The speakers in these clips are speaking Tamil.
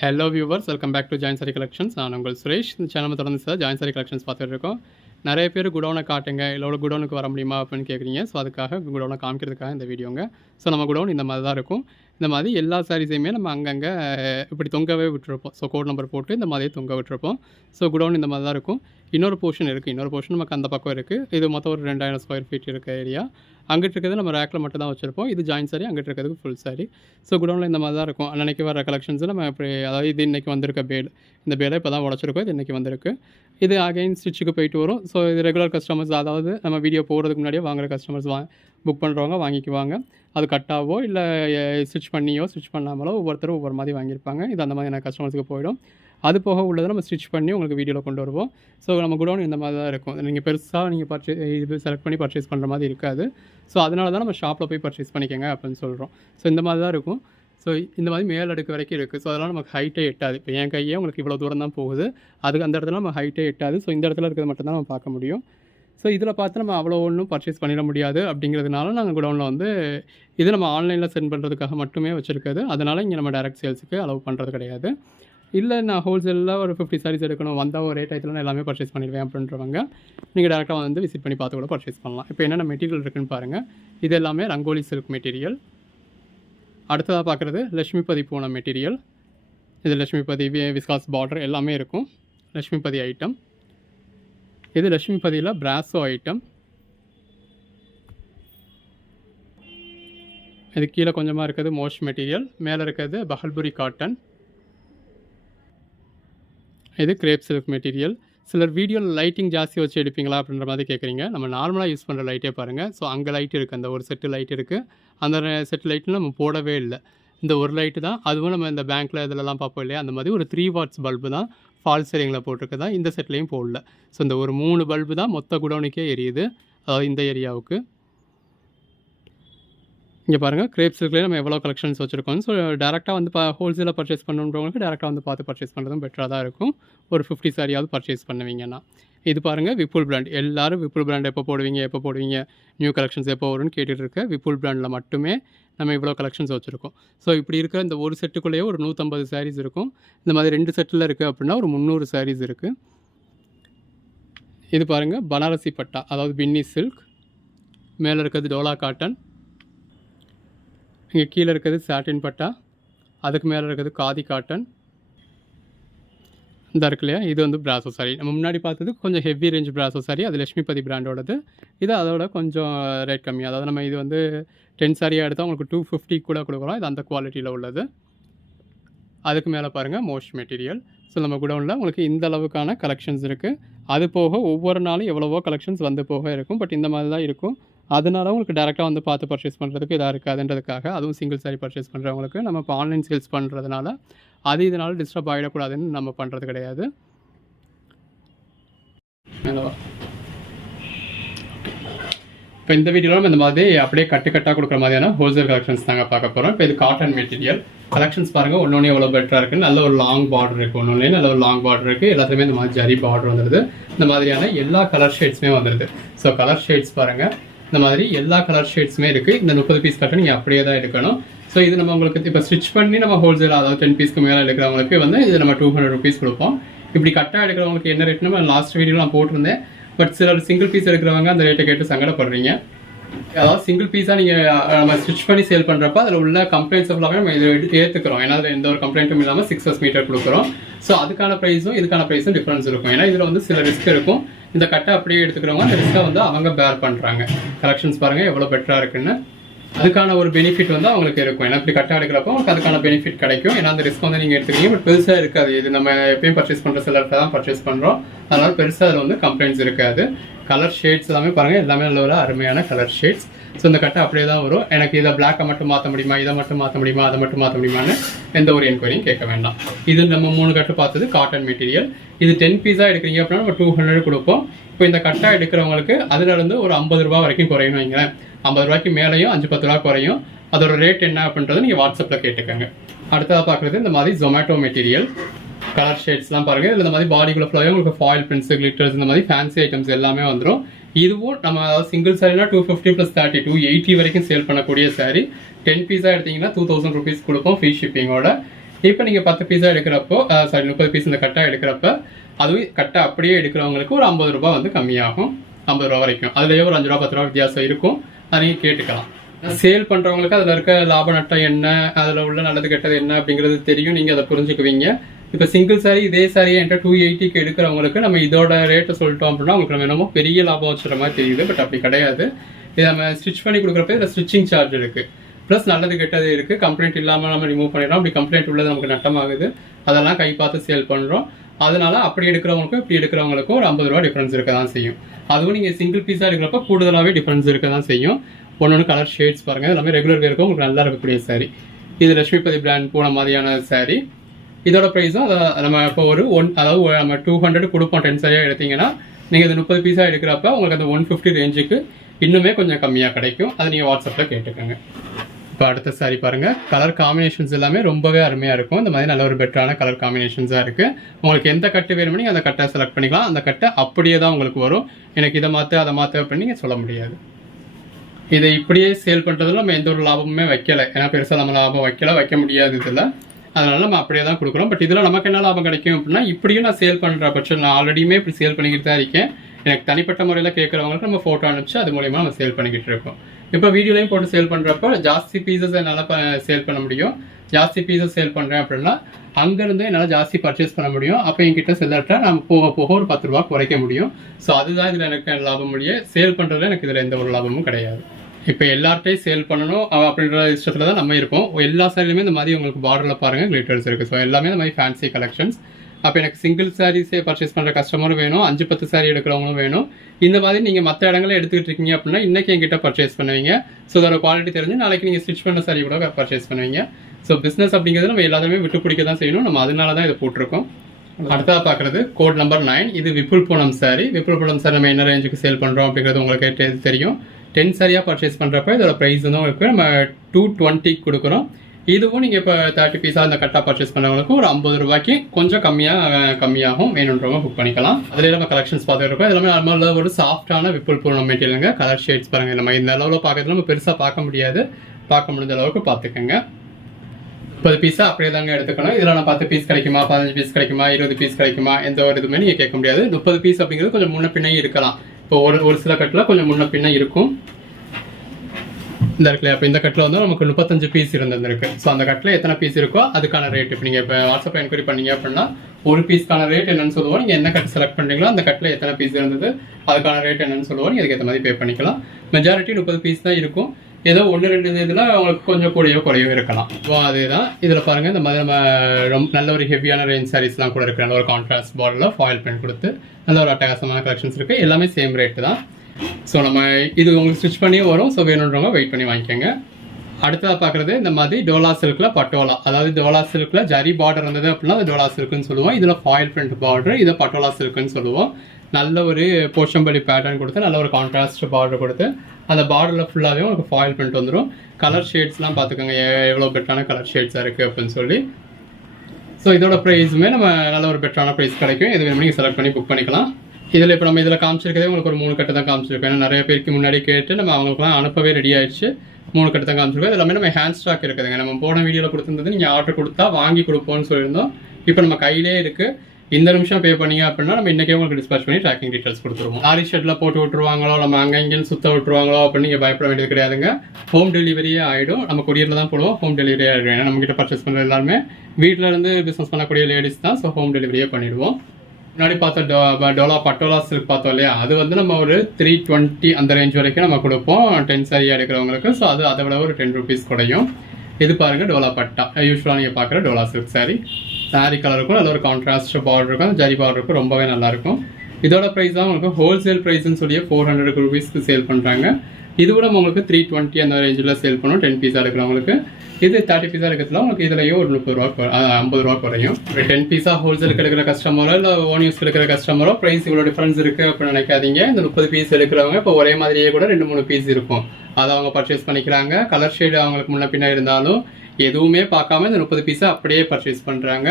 Hello viewers, welcome back to join sari collections. நான் உங்கள் சுரேஷ். இந்த சேனல் தொடர்ந்து சார் ஜாயின் சாரி கலெக்ஷன்ஸ் பார்த்துட்டு இருக்கோம். நிறைய பேர் குடோனை காட்டுங்க, இல்லை குடோனுக்கு வர முடியுமா அப்படின்னு கேட்குறீங்க. ஸோ அதுக்காக குடோனை காமிக்கிறதுக்காக இந்த வீடியோங்க. ஸோ நம்ம குடோன் இந்த மாதிரி தான் இருக்கும். இந்த மாதிரி எல்லா சாரீஸையுமே நம்ம அங்கங்கே இப்படி தொங்கவே விட்டுருப்போம். ஸோ கோட் நம்பர் போட்டு இந்த மாதிரியே தொங்க விட்டுருப்போம். ஸோ குடோன் இந்த மாதிரி தான் இருக்கும். இன்னொரு போர்ஷன் இருக்குது. இன்னொரு போர்ஷன் நமக்கு அந்த பக்கம் இருக்குது. இது மொத்தம் ஒரு 2000 ஸ்கொயர் ஃபீட் இருக்க ஏரியா. அங்கிட்டு இருக்கிறது நம்ம ரேக்கில் மட்டும் தான் வச்சுருப்போம். இது ஜாயின் சாரி, அங்கிட்டு இருக்கிறதுக்கு ஃபுல் சாரி. ஸோ குடோனில் இந்த மாதிரி தான் இருக்கும். அன்றைக்கி வர கலெக்ஷன்ஸு நம்ம இப்படி, அதாவது இது இன்றைக்கி வந்திருக்க பேல், இந்த பேலை இப்போ தான் உடச்சிருக்கோம். இது இன்றைக்கி வந்திருக்கு. இது அகைன் ஸ்டிச்சுக்கு போயிட்டு வரும். ஸோ இது ரெகுலர் கஸ்டமர்ஸ், அதாவது நம்ம வீடியோ போகிறதுக்கு முன்னாடியே வாங்குகிற கஸ்டமர்ஸ் புக் பண்ணுறவங்க வாங்கிக்குவாங்க. அது கட்டாவோ இல்லை ஸ்டிச் பண்ணியோ ஸ்டிச் பண்ணாமலோ ஒவ்வொருத்தரும் ஒவ்வொரு மாதிரி வாங்கியிருப்பாங்க. இது அந்த மாதிரி எனக்கு கஸ்டமர்ஸுக்கு போயிடும். அது போக உள்ளதை நம்ம ஸ்டிச் பண்ணி உங்களுக்கு வீடியோவில் கொண்டு வருவோம். ஸோ நம்ம குடோன் இந்த மாதிரி தான் இருக்கும். நீங்கள் பெருசாக நீங்கள் இது செலக்ட் பண்ணி பர்ச்சேஸ் பண்ணுற மாதிரி இருக்காது. ஸோ அதனால தான் நம்ம ஷாப்பில் போய் பர்ச்சேஸ் பண்ணிக்கோங்க அப்படின்னு சொல்கிறோம். ஸோ இந்த மாதிரி தான் இருக்கும். ஸோ இந்த மாதிரி மேல் அடுக்கு வரைக்கும் இருக்குது. ஸோ அதெல்லாம் நமக்கு ஹைட்டே எட்டாது. இப்போ என் கையே உங்களுக்கு இவ்வளோ தூரம் தான் போகுது. அதுக்கு அந்த இடத்துல நம்ம ஹைட்டே எட்டாது. ஸோ இந்த இடத்துல இருக்கிறது மட்டும்தான் நம்ம பார்க்க முடியும். ஸோ இதில் பார்த்து நம்ம அவ்வளோ ஒன்றும் பர்ச்சேஸ் பண்ணிட முடியாது. அப்படிங்கிறதுனால நாங்கள் குடோனில் வந்து இது நம்ம ஆன்லைனில் சென்ட் பண்ணுறதுக்காக மட்டுமே வச்சுருக்காது. அதனால் இங்கே நம்ம டைரக்ட் சேல்ஸுக்கு அலோவ் பண்ணுறது கிடையாது. இல்லை நான் ஹோல்சேலில் ஒரு 50 சாரீஸ் எடுக்கணும், வந்தால் ஒரு ரேட் ஆயிரத்தில் நான் எல்லாமே பர்ச்சேஸ் பண்ணிடுவேன் அப்படின்றவங்க நீங்கள் டேரெக்டாக வந்து விசிட் பண்ணி பார்த்து கூட பர்ச்சேஸ் பண்ணலாம். இப்போ என்னென்ன மெட்டீரியல் இருக்குதுன்னு பாருங்கள். இது எல்லாமே ரங்கோலி சில்க் மெட்டீரியல். அடுத்ததாக பார்க்குறது லட்சுமிபதி பூனம் மெட்டீரியல். இது லட்சுமிபதி விஸ்காஸ் பார்டர் எல்லாமே இருக்கும். லட்சுமிபதி ஐட்டம். இது லட்சுமிபதியில் பிராஸோ ஐட்டம். இது கீழே கொஞ்சமாக இருக்கிறது மோஷ் மெட்டீரியல். மேலே இருக்கிறது பஹல்புரி காட்டன். இது கிரேப் சில்க் மெட்டீரியல். சிலர் வீடியோவில் லைட்டிங் ஜாஸ்தி வச்சு எடுப்பீங்களா அப்படின்ற மாதிரி கேட்குறீங்க. நம்ம நார்மலாக யூஸ் பண்ணுற லைட்டே பாருங்கள். ஸோ அங்கே லைட் இருக்குது, அந்த ஒரு செட்டு லைட் இருக்குது. அந்த செட்டு லைட்டில் நம்ம போடவே இல்லை. இந்த ஒரு லைட்டு தான். அதுவும் நம்ம இந்த பேங்க்கில் இதிலலாம் பார்ப்போம் இல்லையா, அந்த மாதிரி ஒரு 3 வாட்ஸ் பல்பு தான் ஃபால் சீலிங்கில் போட்டிருக்கு தான். இந்த செட்லேயும் போடல. ஸோ இந்த ஒரு 3 பல்பு தான் மொத்த குடோனுக்கே எரியுது, அதாவது இந்த ஏரியாவுக்கு. இங்கே பாருங்கள், கிரேப் சில்க்லேயே நம்ம எவ்வளோ கலெக்ஷன்ஸ் வச்சுருக்கோம். ஸோ டேரெக்டாக வந்து ஹோல்சேலில் பர்ச்சேஸ் பண்ணுறவங்களுக்கு டேரெக்டாக வந்து பார்த்து பர்ச்சேஸ் பண்ணுறதும் பெட்டராக தான் இருக்கும். ஒரு 50 சாரியாவது பர்ச்சேஸ் பண்ணுவீங்கன்னா. இது பாருங்கள், விப்புல் பிராண்ட். எல்லோரும் விப்புல் பிராண்ட் எப்போ போடுவீங்க நியூ கலெக்ஷன்ஸ் எப்போ வரும்னு கேட்டுட்ருக்க. விப்புல் பிராண்டில் மட்டுமே நம்ம இவ்வளோ கலெக்ஷன்ஸ் வச்சுருக்கோம். ஸோ இப்படி இருக்கிற இந்த ஒரு செட்டுக்குள்ளேயே ஒரு 150 சாரீஸ் இருக்கும். இந்த மாதிரி 2 செட்டில் இருக்குது அப்படின்னா ஒரு 300 சாரீஸ் இருக்குது. இது பாருங்கள், பனாரசி பட்டா, அதாவது பின்னி சில்க். மேலே இருக்கிறது டோலா காட்டன். இங்கே கீழே இருக்கிறது சாட்டின் பட்டா. அதுக்கு மேலே இருக்கிறது காதி காட்டன். இந்த இருக்கு இல்லையா, இது வந்து பிராசோ சாரி. நம்ம முன்னாடி பார்த்தது கொஞ்சம் ஹெவி ரேஞ்ச் பிராசோ சாரி. அது லட்சுமிபதி பிராண்டோடது. இது அதோட கொஞ்சம் ரேட் கம்மி. அதாவது நம்ம இது வந்து 10 சாரியாக எடுத்தால் உங்களுக்கு 250 கூட கொடுக்குறோம். இது அந்த குவாலிட்டியில் உள்ளது. அதுக்கு மேலே பாருங்கள், மோஸ்ட் மெட்டீரியல். ஸோ நம்ம குடோனில் உங்களுக்கு இந்த அளவுக்கான கலெக்ஷன்ஸ் இருக்குது. அது போக ஒவ்வொரு நாளும் எவ்வளவோ கலெக்ஷன்ஸ் வந்து போக இருக்கும். பட் இந்த மாதிரி தான் இருக்கும். அதனால உங்களுக்கு டேரெக்டாக வந்து பார்த்து பர்ச்சேஸ் பண்ணுறதுக்கு இதாக இருக்காதுன்றதுக்காக, அதுவும் சிங்கிள் சாரி பர்ச்சேஸ் பண்ணுறவங்களுக்கு நம்ம இப்போ ஆன்லைன் சேல்ஸ் பண்ணுறதுனால அது இதனால் டிஸ்டர்ப் ஆகிடக்கூடாதுன்னு நம்ம பண்ணுறது கிடையாது. இப்போ இந்த வீடியோவில் நம்ம இந்த மாதிரி அப்படியே கட்டாக கொடுக்குற மாதிரியான ஹோல்சேல் கலெக்ஷன்ஸ் தாங்க பார்க்க போகிறோம். இப்போ இது காட்டன் மெட்டீரியல் கலெக்ஷன்ஸ் பாருங்கள். ஒன்று எவ்வளோ பெட்டராக இருக்குது. நல்ல ஒரு லாங் பார்டர் இருக்குது. ஒன்று நல்ல ஒரு லாங் பார்டர் இருக்குது. எல்லாத்துலேயுமே இந்த மாதிரி ஜரி பார்டர் வந்துடுது. இந்த மாதிரியான எல்லா கலர் ஷேட்ஸுமே வந்துடுது. ஸோ கலர் ஷேட்ஸ் பாருங்கள், இந்த மாதிரி எல்லா கலர் ஷேட்ஸுமே இருக்குது. இந்த 30 பீஸ் கட்ட நீங்கள் அப்படியே தான் எடுக்கணும். ஸோ இது நம்ம உங்களுக்கு இப்போ ஸ்டிச் பண்ணி நம்ம ஹோல்சேல், அதாவது 10 பீஸ்க்கு மேலே எடுக்கிறவங்களுக்கு வந்து இது நம்ம 200 ருபீஸ் கொடுப்போம். இப்படி கட்டாக எடுக்கிறவங்களுக்கு என்ன ரேட்னு நம்ம லாஸ்ட் வீடியோ நான் போட்டிருந்தேன். பட் சிலர் சிங்கிள் பீஸ் எடுக்கிறவங்க அந்த ரேட்டை கேட்டு சங்கடப்படுறீங்க. அதாவது சிங்கிள் பீஸாக நீங்கள் நம்ம ஸ்டிச் பண்ணி சேல் பண்ணுறப்ப அதில் உள்ள கம்ப்ளைண்ட்ஸ் எல்லாமே நம்ம இதை ஏற்றுக்கிறோம். ஏன்னா அதில் எந்த ஒரு கம்ப்ளைண்ட்டும் இல்லாமல் 6 மீட்டர் கொடுக்குறோம். ஸோ அதுக்கான ப்ரைஸும் இதுக்கான ப்ரைஸும் டிஃப்ரென்ஸ் இருக்கும். ஏன்னா இதில் வந்து சில ரிஸ்க் இருக்கும். இந்த கட்டை அப்படியே எடுத்துக்கிறவங்க அந்த ரிஸ்க்கை வந்து அவங்க பேர் பண்ணுறாங்க. கலெக்ஷன்ஸ் பாருங்கள் எவ்வளோ பெட்டராக இருக்குன்னு. அதுக்கான ஒரு பெனிஃபிட் வந்து அவங்களுக்கு இருக்கும். ஏன்னா இப்படி கட்டாக எடுக்கிறப்போ உங்களுக்கு அதுக்கான பெனிஃபிட் கிடைக்கும். ஏன்னா அந்த ரிஸ்க் வந்து நீங்கள் எடுத்துக்கிறீங்க. பட் பெருசாக இருக்காது. இது நம்ம எப்பயும் பர்ச்சேஸ் பண்ணுற சிலர்கிட்ட தான் பர்ச்சேஸ் பண்ணுறோம். அதனால் பெருசாக அதில் வந்து கம்ப்ளைண்ட்ஸ் இருக்காது. கலர் ஷேட்ஸ் எல்லாமே பாருங்கள், எல்லாமே நல்ல ஒரு அருமையான கலர் ஷேட்ஸ். ஸோ இந்த கட்டை அப்படியே தான் வரும். எனக்கு இதை பிளாக்கை மட்டும் மாற்ற முடியுமா, இதை மட்டும் மாற்ற முடியுமா, அதை மட்டும் மாற்ற முடியுமான்னு எந்த ஒரு என்கொயரியும் கேட்க வேண்டாம். இது நம்ம 3 கட்டு பார்த்தது காட்டன் மெட்டீரியல். இது 10 பீஸாக எடுக்கிறீங்க அப்படின்னா நம்ம 200 கொடுப்போம். இப்போ இந்த கட்டை எடுக்கிறவங்களுக்கு அதிலிருந்து ஒரு 50 ரூபா வரைக்கும் குறையும் வைங்களேன். 50 ரூபாய்க்கு மேலேயும் 5-10 ரூபா குறையும். அதோட ரேட் என்ன அப்படின்றத நீங்கள் வாட்ஸ்அப்பில் கேட்டுக்கோங்க. அடுத்ததாக பார்க்குறது இந்த மாதிரி ஜொமேட்டோ மெட்டீரியல். கலர் ஷேட்ஸ்லாம் பாருங்கள். இதில் இந்த மாதிரி பாடிக்குள்ள ஃபுல்லாகவே உங்களுக்கு ஃபாயில் பிரிண்ட்ஸ், கிளிட்டர்ஸ், இந்த மாதிரி ஃபேன்சி ஐட்டம்ஸ் எல்லாமே வந்துடும். இதுவும் நம்ம அதாவது சிங்கிள் சாரினா 250 + 30 280 வரைக்கும் சேல் பண்ணக்கூடிய சாரி. 10 பீஸாக எடுத்திங்கன்னா 2000 ருபீஸ் கொடுப்போம் ஃப்ரீ ஷிப்பிங்கோட. இப்போ நீங்கள் 10 பீஸாக எடுக்கிறப்போ 30 பீஸ் இந்த கட்டாக எடுக்கிறப்ப அதுவும் கட்டை அப்படியே எடுக்கிறவங்களுக்கு ஒரு 50 ரூபா வந்து கம்மியாகும், 50 ரூபா வரைக்கும். அதுலேயே ஒரு 5 ரூபா 10 ரூபா வித்தியாசம் இருக்கும். அதை நீங்கள் கேட்டுக்கலாம். சேல் பண்ணுறவங்களுக்கு அதில் இருக்க லாப நட்டம் என்ன, அதில் உள்ள நல்லது கெட்டது என்ன அப்படிங்கிறது தெரியும், நீங்கள் அதை புரிஞ்சுக்குவீங்க. இப்போ சிங்கிள் சாரி இதே சாரியை என்கிட்ட 280க்கு எடுக்கிறவங்களுக்கு நம்ம இதோட ரேட்டை சொல்லிட்டோம் அப்படின்னா உங்களுக்கு நம்ம என்னமோ பெரிய லாபம் வச்சுற மாதிரி தெரியுது. பட் அப்படி கிடையாது. இதை நம்ம ஸ்டிச் பண்ணி கொடுக்குறப்ப இதில் ஸ்டிச்சிங் சார்ஜ் இருக்குது, ப்ளஸ் நல்லது கெட்டது இருக்குது. கம்ப்ளைண்ட் இல்லாமல் நம்ம ரிமூவ் பண்ணிடுறோம். அப்படி கம்ப்ளைண்ட் உள்ளது நமக்கு நட்டமாகுது, அதெல்லாம் கை பார்த்து சேல் பண்ணுறோம். அதனால அப்படி எடுக்கிறவங்களுக்கும் இப்படி எடுக்கிறவங்களுக்கும் ஒரு 50 ரூபா டிஃப்ரென்ஸ் இருக்க தான் செய்யும். அதுவும் நீங்கள் சிங்கிள் பீஸாக எடுக்கிறப்ப கூடுதலாகவே டிஃப்ரென்ஸ் இருக்க தான் செய்யும். ஒன்று கலர் ஷேட்ஸ் பாருங்கள், எல்லாமே ரெகுலர் வேருக்கு உங்களுக்கு நல்லா இருக்கக்கூடிய சாரி. இது லட்சுமிபதி பிராண்ட் போன மாதிரியான சாரி. இதோட ப்ரைஸும் அதை நம்ம இப்போ அதாவது நம்ம 200 கொடுப்போம் 10 சாரியாக எடுத்தீங்கன்னா, நீங்கள் இது 30 பீஸாக எடுக்கிறப்ப உங்களுக்கு அந்த 150 ரேஞ்சுக்கு இன்னுமே கொஞ்சம் கம்மியாக கிடைக்கும். அதை நீங்கள் வாட்ஸ்அப்பில் கேட்டுக்கோங்க. இப்போ அடுத்த சாரி பாருங்கள், கலர் காம்பினேஷன்ஸ் எல்லாமே ரொம்பவே அருமையாக இருக்கும். இந்த மாதிரி நல்ல ஒரு பெட்டரான கலர் காம்பினேஷன்ஸாக இருக்குது. உங்களுக்கு எந்த கட்டு வேணுமோ நீங்கள் அந்த கட்டை செலக்ட் பண்ணிக்கலாம். அந்த கட்டை அப்படியே தான் உங்களுக்கு வரும். எனக்கு இதை மாற்ற அதை மாற்ற அப்படின்னு நீங்கள் சொல்ல முடியாது. இதை இப்படியே சேல் பண்ணுறதுல நம்ம எந்த ஒரு லாபமுமே வைக்கலை, ஏன்னா பெருசாக நம்ம லாபம் வைக்க முடியாது இதில். அதனால நம்ம அப்படியே தான் கொடுக்குறோம். பட் இதில் நமக்கு என்ன லாபம் கிடைக்கும் அப்படின்னா, இப்படியும் நான் சேல் பண்ணுற பட்சம் நான் ஆல்ரெடியுமே இப்படி சேல் பண்ணிக்கிட்டு தான் இருக்கேன். எனக்கு தனிப்பட்ட முறையில் கேட்குறவங்களுக்கு நம்ம ஃபோட்டோ அனுப்பிச்சு அது மூலியமாக நம்ம சேல் பண்ணிக்கிட்டு இருக்கோம். இப்போ வீடியோலையும் போட்டு சேல் பண்ணுறப்ப ஜாஸ்தி பீசஸ் என்னால் சேல் பண்ண முடியும். ஜாஸ்தி பீசஸ் சேல் பண்ணுறேன் அப்படின்னா அங்கேருந்து என்னால் ஜாஸ்தி பர்ச்சேஸ் பண்ண முடியும். அப்போ என்கிட்ட செல்லட்ட நம்ம போக போக ஒரு 10 ரூபா குறைக்க முடியும். ஸோ அதுதான் இதில் எனக்கு லாபம் முடியும். சேல் பண்ணுறதுல எனக்கு இதில் எந்த ஒரு லாபமும் கிடையாது. இப்போ எல்லார்ட்டையும் சேல் பண்ணணும் அப்படின்ற இஷ்டத்தில் தான் நம்ம இருப்போம். எல்லா சாரிலுமே இந்த மாதிரி உங்களுக்கு பார்டரில் பாருங்கள் கிளிட்டர்ஸ் இருக்குது. ஸோ எல்லாமே இந்த மாதிரி ஃபேன்சி கலெக்ஷன்ஸ். அப்போ எனக்கு சிங்கிள் சாரீஸே பர்ச்சேஸ் பண்ணுற கஸ்டமரும் வேணும், 5-10 சாரி எடுக்கிறவங்களும் வேணும். இந்த மாதிரி நீங்கள் மற்ற இடங்களில் எடுத்துக்கிட்டு இருக்கீங்க அப்படின்னா இன்றைக்கி என்கிட்ட பர்ச்சேஸ் பண்ணுவீங்க. ஸோ அதோட குவாலிட்டி தெரிஞ்சு நாளைக்கு நீங்கள் ஸ்டிச் பண்ண சாரி கூட பர்ச்சேஸ் பண்ணுவீங்க. ஸோ பிஸ்னஸ் அப்படிங்கிறது நம்ம எல்லாத்தையுமே விட்டு பிடிக்க தான் செய்யணும். நம்ம அதனால தான் இதை போட்டிருக்கோம். அடுத்ததாக பார்க்குறது கோட் நம்பர் 9. இது விப்புல் பூனம் சாரி. விப்புல் பூனம் சாரி நம்ம என்ன ரேஞ்சுக்கு சேல் பண்ணுறோம் அப்படிங்கிறது உங்களுக்கு தெரியும். 10 சாரியாக பர்ச்சேஸ் பண்ணுறப்ப இதோட ப்ரைஸ் வந்து உங்களுக்கு நம்ம 220 கொடுக்குறோம். இதுவும் நீங்கள் இப்போ 30 பீஸாக இந்த கட்டாக பர்ச்சேஸ் பண்ணவங்களுக்கும் ஒரு 50 ரூபாய்க்கு கொஞ்சம் கம்மியாகும். வேணுன்றவங்க புக் பண்ணிக்கலாம். அதில் நம்ம கலெக்ஷன்ஸ் பார்த்துட்டு இருக்கோம். எல்லாமே நார்மலாக ஒரு சாஃப்டான விப்புல் பூனம் மெட்டீரியலுங்க. கலர் ஷேட்ஸ் பாருங்கள், நம்ம இந்த அளவில் பார்க்கறதுல நம்ம பெருசாக பார்க்க முடியாது. பார்க்க முடிஞ்ச அளவுக்கு பார்த்துக்கோங்க. 30 பீஸாக அப்படியே தாங்க எடுத்துக்கணும். இதில் நான் 10 பீஸ் கிடைக்குமா, 15 பீஸ் கிடைக்குமா, 20 பீஸ் கிடைக்குமா, எந்த ஒரு இதுவுமே நீங்கள் கேட்க முடியாது. 30 பீஸ் அப்படிங்கிறது கொஞ்சம் முன்ன பின்னையும் இருக்கலாம். இப்போ ஒரு சில கட்டில் கொஞ்சம் முன்ன பின்ன இருக்கும். இந்த இருக்குல்ல, அப்போ இந்த கட்டில் வந்து நமக்கு 35 பீஸ் இருந்திருக்கு. ஸோ அந்த கட்டில் எத்தனை பீஸ் இருக்கோ அதுக்கான ரேட் இப்போ நீங்கள் இப்போ வாட்ஸ்அப்பில் என்கொயரி பண்ணீங்க அப்படின்னா ஒரு பீஸ்க்கான ரேட் என்னன்னு சொல்லுவோம். நீங்கள் என்ன கட்டு செலக்ட் பண்ணுறீங்களோ அந்த கட்டில் எத்தனை பீஸ் இருந்தது அதுக்கான ரேட் என்னன்னு சொல்லுவோம். நீங்கள் அதுக்கு ஏற்ற மாதிரி பே பண்ணிக்கலாம். மெஜாரிட்டி 30 பீஸ் தான் இருக்கும். ஏதோ 1-2 இதில் உங்களுக்கு கொஞ்சம் குறையோ இருக்கலாம். அதே தான் இதில் பாருங்கள். இந்த மாதிரி நம்ம ரொம்ப நல்ல ஒரு ஹெவியான ரேஞ்ச் சாரீஸ்லாம் கூட இருக்குது. நல்ல ஒரு கான்ட்ராஸ்ட் பார்டரில் ஃபாயில் பிரிண்ட் கொடுத்து நல்ல ஒரு அட்டகாசமான கலெக்ஷன்ஸ் இருக்குது. எல்லாமே சேம் ரேட்டு தான். ஸோ நம்ம இது உங்களுக்கு ஸ்டிச் பண்ணியே வரும். ஸோ வேணுன்றவங்க வெயிட் பண்ணி வாங்கிக்கோங்க. அடுத்ததாக பார்க்குறது இந்த மாதிரி டோலா சில்கில் பட்டோலா, அதாவது டோலா சில்கில் ஜரி பார்டர் இருந்தது அப்படின்னா அது டோலா சில்க்குன்னு சொல்லுவோம். இதில் ஃபாயில் பிரிண்ட் பார்டர், இதை பட்டோலா சில்க்குன்னு சொல்லுவோம். நல்ல ஒரு போஷம்படி பேட்டர்ன் கொடுத்து நல்ல ஒரு கான்ட்ராஸ்ட் பார்டர் கொடுத்து அந்த பார்டரில் ஃபுல்லாகவே உங்களுக்கு ஃபாயில் பிரிண்ட் வந்துடும். கலர் ஷேட்ஸ்லாம் பார்த்துக்கோங்க எவ்வளோ பெட்டரான கலர் ஷேட்ஸாக இருக்குது அப்படின்னு சொல்லி. ஸோ இதோட ப்ரைஸுமே நம்ம நல்ல ஒரு பெட்டரான ப்ரைஸ் கிடைக்கும். இது வேணுமே நீங்கள் செலக்ட் பண்ணி புக் பண்ணிக்கலாம். இதில் இப்போ நம்ம இதில் காமிச்சிருக்கதே உங்களுக்கு ஒரு 3 கட்டு தான் காமிச்சிருக்கோம். ஏன்னா நிறைய பேருக்கு முன்னாடி கேட்டு நம்ம அவங்களுக்குலாம் அனுப்பவே ரெடி ஆயிடுச்சு. 3 கட்டு தான் காமிச்சிருக்கோம். இது எல்லாமே நம்ம ஹேண்ட் ஸ்டாக் இருக்குதுங்க. நம்ம போன வீடியோவில் கொடுத்துருந்தது நீங்கள் ஆர்டர் கொடுத்தா வாங்கி கொடுப்போம்னு சொல்லியிருந்தோம். இப்போ நம்ம கையிலே இருக்குது. இந்த நிமிஷம் பே பண்ணீங்க அப்படின்னா நம்ம இன்றைக்கே உங்களுக்கு டிஸ்பேச் பண்ணி ட்ராக்கிங் டீட்டெயில்ஸ் கொடுத்துருவோம். லாரி ஷெட்டில் போட்டு விட்டுருவாங்களோ நம்ம அங்கே இங்கேன்னு சுற்ற விட்டுருவாங்களோ அப்படின்னு நீங்கள் பயப்பட வேண்டியது கிடையாதுங்க. ஹோம் டெலிவரியே ஆகிடும். நம்ம கொரியரில் தான் போடுவோம். ஹோம் டெலிவரியே ஆகிடும். ஏன்னா நம்மகிட்ட பர்ச்சேஸ் பண்ணுற எல்லாருமே வீட்டில் இருந்து பிஸ்னஸ் பண்ணக்கூடிய லேடிஸ் தான். ஸோ ஹோம் டெலிவரியே பண்ணிவிடுவோம். முன்னாடி பார்த்த டோலா பட்டோலா சில்க் பார்த்தோம் இல்லையா, அது வந்து நம்ம ஒரு 320 அந்த ரேஞ்ச் வரைக்கும் நம்ம கொடுப்போம் 10 சாரி எடுக்கிறவங்களுக்கு. ஸோ அது அதை விட ஒரு 10 ரூபீஸ் குறையும். இது பாருங்கள் டோலா பட்டா, யூஸ்வலாக நீங்கள் பார்க்குற டோலா சில்க் சாரி. சாரி கலருக்கும் நல்ல ஒரு கான்ட்ராஸ்ட் பார்டர் இருக்கும். அந்த ஜரி பார்டர் இருக்கும். ரொம்பவே நல்லாயிருக்கும். இதோட ப்ரைஸ் தான் உங்களுக்கு ஹோல்சேல் ப்ரைஸ்ன்னு சொல்லி 400 ரூபீஸ்க்கு சேல் பண்ணுறாங்க. இது கூட உங்களுக்கு 320 அந்த ரேஞ்சில் சேல் பண்ணும் 10 பீஸாக இருக்கிறவங்களுக்கு. இது 30 பீஸாக இருக்கிறதுல உங்களுக்கு இதுலையோ ஒரு 30 ரூபா 50 ரூபா குறையும். ஒரு 10 பீஸாக ஹோல்சேலுக்கு எடுக்கிற கஸ்டமரோ இல்லை ஓன் யூஸ் எடுக்கிற கஸ்டமரோ ப்ரைஸ் இவ்வளோ டிஃப்ரென்ஸ் இருக்குது அப்படின்னு நினைக்காதீங்க. இந்த 30 பீஸ் எடுக்கிறவங்க இப்போ ஒரே மாதிரியே கூட 2-3 பீஸ் இருக்கும். அதை அவங்க பர்ச்சேஸ் பண்ணிக்கிறாங்க. கலர் ஷேடு அவங்களுக்கு முன்ன பின்ன இருந்தாலும் எதுவுமே பார்க்காம இந்த 30 பீஸை அப்படியே பர்ச்சேஸ் பண்ணுறாங்க.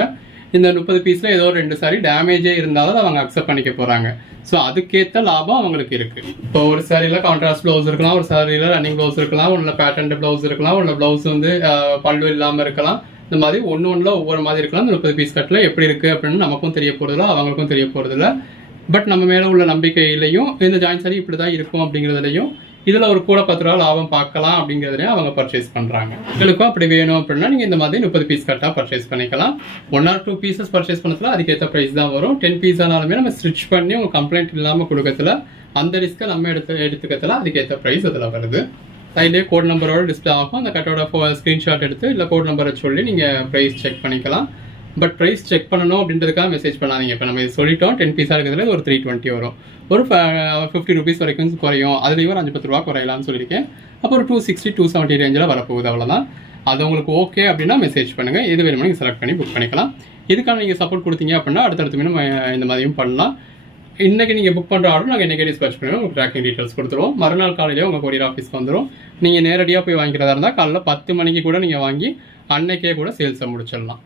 இந்த 30 பீஸில் ஏதோ 2 சாரி டேமேஜே இருந்தாலும் அவங்க அக்செப்ட் பண்ணிக்க போகிறாங்க. ஸோ அதுக்கேற்ற லாபம் அவங்களுக்கு இருக்குது. இப்போ ஒரு சாரியில் கான்ட்ராஸ்ட் ப்ளவுஸ் இருக்கலாம், ஒரு சாரியில் ரன்னிங் ப்ளவுஸ் இருக்கலாம், ஒன்றில் பேட்டர்ன் ப்ளவுஸ் இருக்கலாம், ஒன்றில் ப்ளவுஸ் வந்து பல்லு இல்லாமல் இருக்கலாம். இந்த மாதிரி ஒன்று ஒவ்வொரு மாதிரி இருக்கலாம். இந்த 30 பீஸ் கட்டில் எப்படி இருக்குது அப்படின்னு நமக்கும் தெரிய போகிறதில்ல, அவங்களுக்கும் தெரிய போகிறதில்ல. பட் நம்ம மேலே உள்ள நம்பிக்கையிலையும் இந்த ஜாயின் சாரி இப்படி தான் இருக்கும் அப்படிங்கிறதுலையும் இதில் ஒரு கூட 10 ரூபா லாபம் பார்க்கலாம் அப்படிங்கிறதுலையும் அவங்க பர்ச்சேஸ் பண்ணுறாங்க. உங்களுக்கும் அப்படி வேணும் அப்படின்னா நீங்கள் இந்த மாதிரி 30 பீஸ் கட்டாக பர்ச்சேஸ் பண்ணிக்கலாம். 1 or 2 பீசஸ் பர்ச்சேஸ் பண்ணதில் அதுக்கேற்ற ப்ரைஸ் தான் வரும். 10 பீஸ் ஆனாலுமே நம்ம ஸ்டிச் பண்ணி உங்கள் கம்ப்ளைண்ட் இல்லாமல் கொடுக்கறதுல அந்த ரிஸ்க்கை நம்ம எடுத்துக்கிறதுல அதுக்கேற்ற ப்ரைஸ் அதில் வருது. சைட்லேயே கோட் நம்பரோட டிஸ்பிளே ஆகும். அந்த கட்டோட ஸ்க்ரீன்ஷாட் எடுத்து இல்லை கோட் நம்பரை சொல்லி நீங்கள் ப்ரைஸ் செக் பண்ணிக்கலாம். பட் ப்ரைஸ் செக் பண்ணணும் அப்படின்றதுக்காக மெசேஜ் பண்ணாதீங்க. இப்போ நம்ம இது சொல்லிட்டோம் 10 பீஸாக இருக்கிறதுல ஒரு 320 வரும். ஒரு 50 ருபீஸ் வரைக்கும் குறையும். அதுலேயும் ஒரு 5-10 ரூபா குறையலாம்னு சொல்லியிருக்கேன். அப்போ ஒரு 260 270 ரேஞ்சில் வரப்போகுது. அவ்வளோதான். அது உங்களுக்கு ஓகே அப்படின்னா மெசேஜ் பண்ணுங்கள். எது வேணுமோ நீங்கள் செலக்ட் பண்ணி புக் பண்ணிக்கலாம். இதுக்கான நீங்கள் சப்போர்ட் கொடுத்தீங்க அப்படின்னா அடுத்தடுத்து மீனும் இந்த மாதிரியும் பண்ணலாம். இன்றைக்கி நீங்கள் புக் பண்ணுற ஆர்டர் நாங்கள் இன்றைக்கே டிஸ்பேச் பண்ணுவோம். உங்களுக்கு ட்ராக்கிங் டீட்டெயில்ஸ் கொடுத்துருவோம். மறுநாள் காலையிலேயே உங்கள் கொரியர் ஆஃபீஸ்க்கு வந்துடும். நீங்கள் நேரடியாக போய் வாங்கிக்கிறதா இருந்தால் காலைல 10 மணிக்கு கூட நீங்கள் வாங்கி அன்னைக்கே கூட சேல்ஸை முடிச்சிடலாம்.